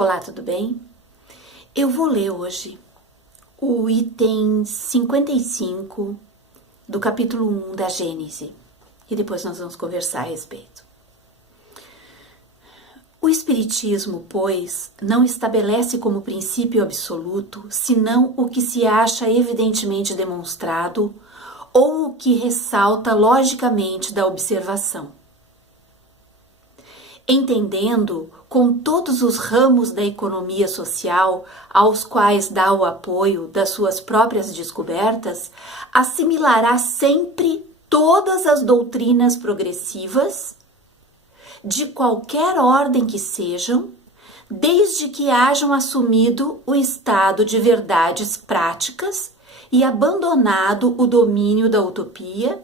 Olá, tudo bem? Eu vou ler hoje o item 55 do capítulo 1 da Gênese e depois nós vamos conversar a respeito. O Espiritismo, pois, não estabelece como princípio absoluto senão o que se acha evidentemente demonstrado ou o que ressalta logicamente da observação. Entendendo com todos os ramos da economia social aos quais dá o apoio das suas próprias descobertas, assimilará sempre todas as doutrinas progressivas, de qualquer ordem que sejam, desde que hajam assumido o estado de verdades práticas e abandonado o domínio da utopia,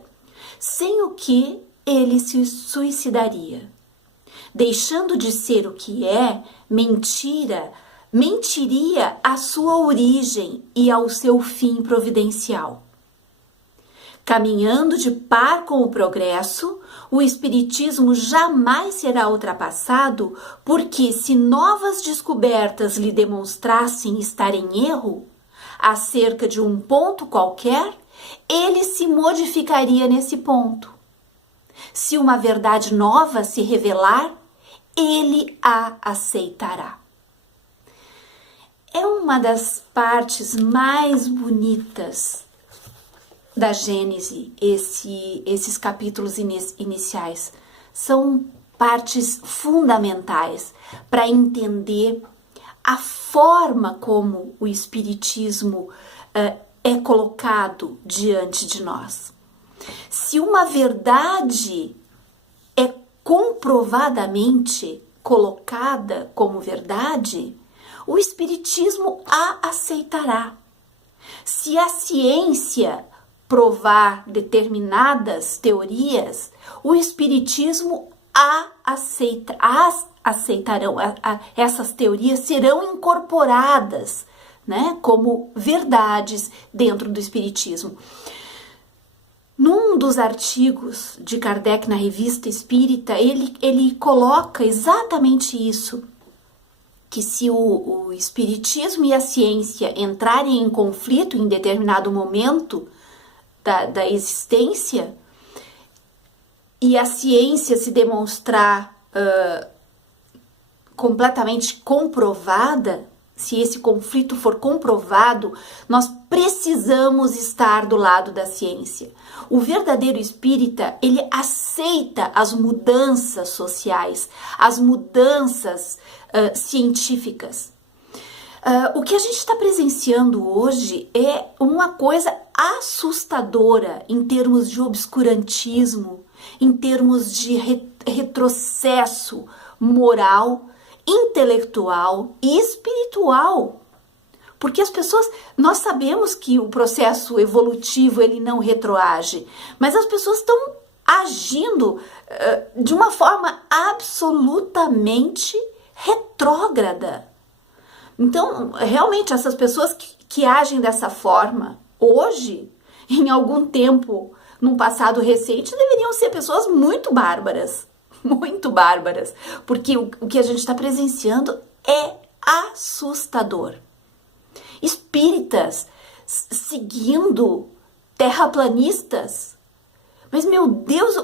sem o que ele se suicidaria. Deixando de ser o que é, mentiria à sua origem e ao seu fim providencial. Caminhando de par com o progresso, o Espiritismo jamais será ultrapassado, porque se novas descobertas lhe demonstrassem estar em erro, acerca de um ponto qualquer, ele se modificaria nesse ponto. Se uma verdade nova se revelar, ele a aceitará. É uma das partes mais bonitas da Gênese, esses capítulos iniciais. São partes fundamentais para entender a forma como o Espiritismo é colocado diante de nós. Se uma verdade é comprovadamente colocada como verdade, o Espiritismo a aceitará. Se a ciência provar determinadas teorias, o Espiritismo as aceitarão. Essas teorias serão incorporadas, né, como verdades dentro do Espiritismo. Num dos artigos de Kardec na Revista Espírita, ele coloca exatamente isso, que se o Espiritismo e a ciência entrarem em conflito em determinado momento da existência, e a ciência se demonstrar completamente comprovada, se esse conflito for comprovado, nós precisamos estar do lado da ciência. O verdadeiro espírita, ele aceita as mudanças sociais, as mudanças científicas. O que a gente está presenciando hoje é uma coisa assustadora em termos de obscurantismo, em termos de retrocesso moral, intelectual e espiritual. Porque as pessoas, nós sabemos que o processo evolutivo ele não retroage, mas as pessoas estão agindo de uma forma absolutamente retrógrada. Então, realmente, essas pessoas que agem dessa forma, hoje, em algum tempo, num passado recente, deveriam ser pessoas muito bárbaras, porque o que a gente está presenciando é assustador. Espíritas seguindo terraplanistas, mas meu Deus,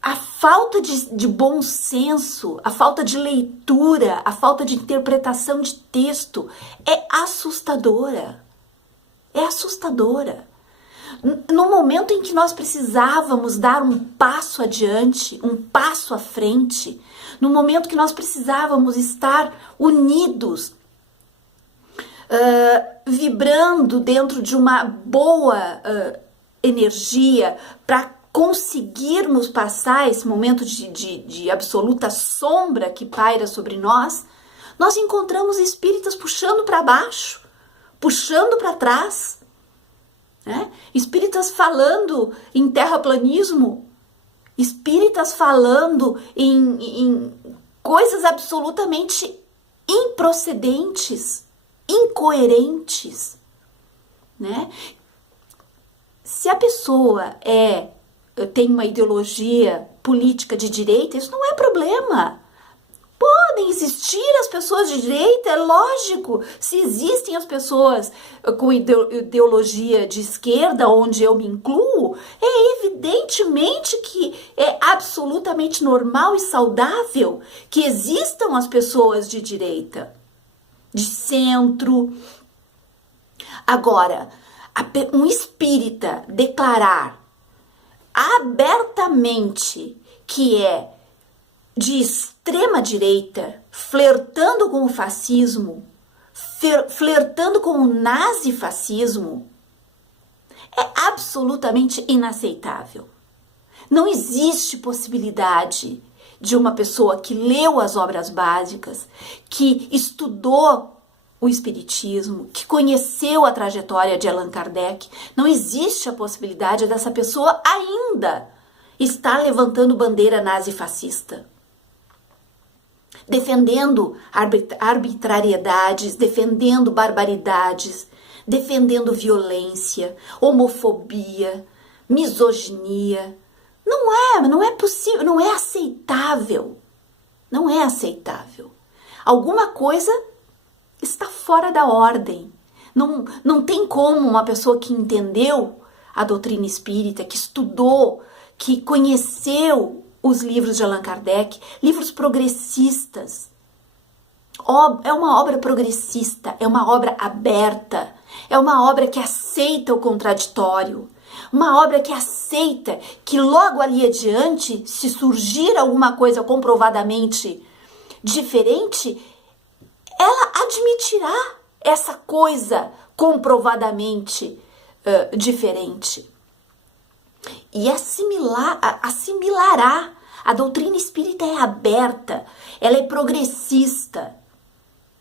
a falta de bom senso, a falta de leitura, a falta de interpretação de texto é assustadora. É assustadora. No momento em que nós precisávamos dar um passo adiante, um passo à frente, no momento que nós precisávamos estar unidos, vibrando dentro de uma boa energia para conseguirmos passar esse momento de absoluta sombra que paira sobre nós, nós encontramos espíritas puxando para baixo, puxando para trás, né? Espíritas falando em terraplanismo, espíritas falando em coisas absolutamente improcedentes, incoerentes, né? Se a pessoa tem uma ideologia política de direita, isso não é problema. Podem existir as pessoas de direita, é lógico. Se existem as pessoas com ideologia de esquerda, onde eu me incluo, é evidentemente que é absolutamente normal e saudável que existam as pessoas de direita, de centro. Agora, um espírita declarar abertamente que é de extrema direita, flertando com o fascismo, flertando com o nazifascismo, é absolutamente inaceitável. Não existe possibilidade de uma pessoa que leu as obras básicas, que estudou o espiritismo, que conheceu a trajetória de Allan Kardec, não existe a possibilidade dessa pessoa ainda estar levantando bandeira nazifascista, defendendo arbitrariedades, defendendo barbaridades, defendendo violência, homofobia, misoginia. Não é possível, não é aceitável. Não é aceitável. Alguma coisa está fora da ordem. Não tem como uma pessoa que entendeu a doutrina espírita, que estudou, que conheceu os livros de Allan Kardec, livros progressistas. É uma obra progressista, é uma obra aberta, é uma obra que aceita o contraditório, uma obra que aceita que logo ali adiante, se surgir alguma coisa comprovadamente diferente, ela admitirá essa coisa comprovadamente diferente. E assimilará. A doutrina espírita é aberta, ela é progressista.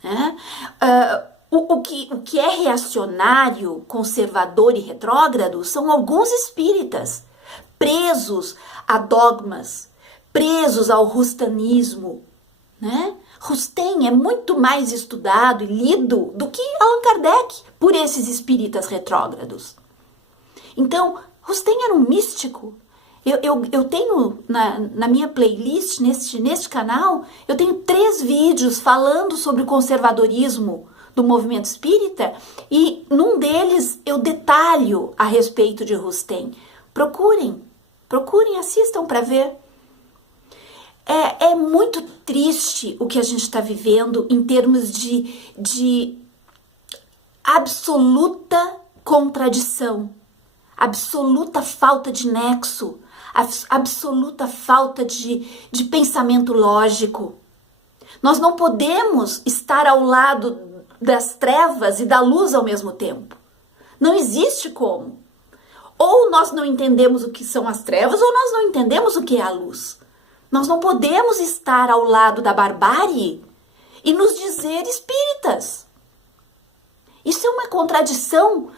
Né? O que é reacionário, conservador e retrógrado são alguns espíritas presos a dogmas, presos ao rustanismo. Né? Rustem é muito mais estudado e lido do que Allan Kardec por esses espíritas retrógrados. Então, Rustem era um místico. Eu tenho na minha playlist, neste canal, eu tenho 3 vídeos falando sobre o conservadorismo do movimento espírita e num deles eu detalho a respeito de Rustem. Procurem, assistam para ver. É muito triste o que a gente está vivendo em termos de absoluta contradição, absoluta falta de nexo, absoluta falta de pensamento lógico. Nós não podemos estar ao lado das trevas e da luz ao mesmo tempo. Não existe como. Ou nós não entendemos o que são as trevas, ou nós não entendemos o que é a luz. Nós não podemos estar ao lado da barbárie e nos dizer espíritas. Isso é uma contradição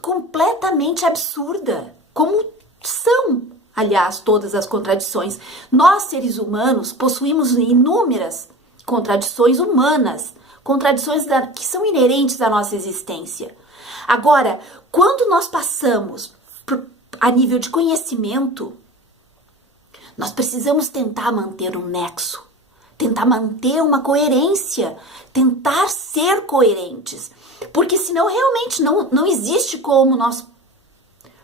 completamente absurda, como são, aliás, todas as contradições. Nós, seres humanos, possuímos inúmeras contradições humanas, contradições que são inerentes à nossa existência. Agora, quando nós passamos a nível de conhecimento, nós precisamos tentar manter um nexo, tentar manter uma coerência, tentar ser coerentes. Porque senão realmente não existe como nós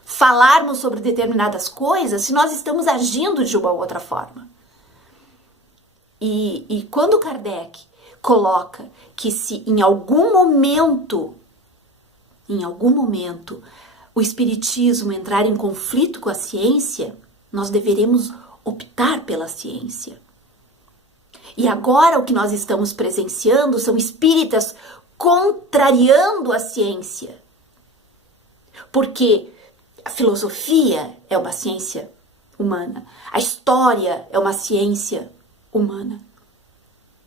falarmos sobre determinadas coisas se nós estamos agindo de uma outra forma. E quando Kardec coloca que se em algum momento o espiritismo entrar em conflito com a ciência, nós deveremos optar pela ciência. E agora o que nós estamos presenciando são espíritas contrariando a ciência. Porque a filosofia é uma ciência humana, a história é uma ciência humana.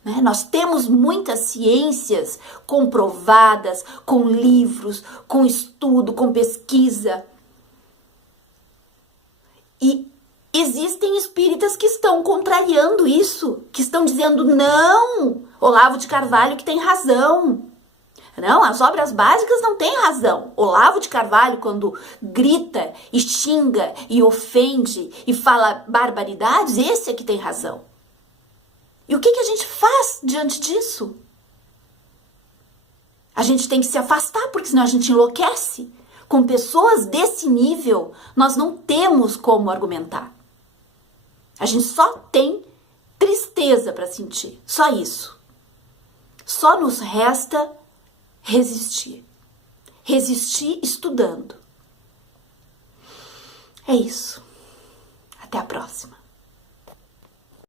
Né? Nós temos muitas ciências comprovadas, com livros, com estudo, com pesquisa. E existem espíritas que estão contrariando isso, que estão dizendo, não, Olavo de Carvalho que tem razão. Não, as obras básicas não têm razão. Olavo de Carvalho, quando grita e xinga e ofende e fala barbaridades, esse é que tem razão. E o que a gente faz diante disso? A gente tem que se afastar, porque senão a gente enlouquece. Com pessoas desse nível, nós não temos como argumentar. A gente só tem tristeza para sentir, só isso. Só nos resta resistir. Resistir estudando. É isso. Até a próxima.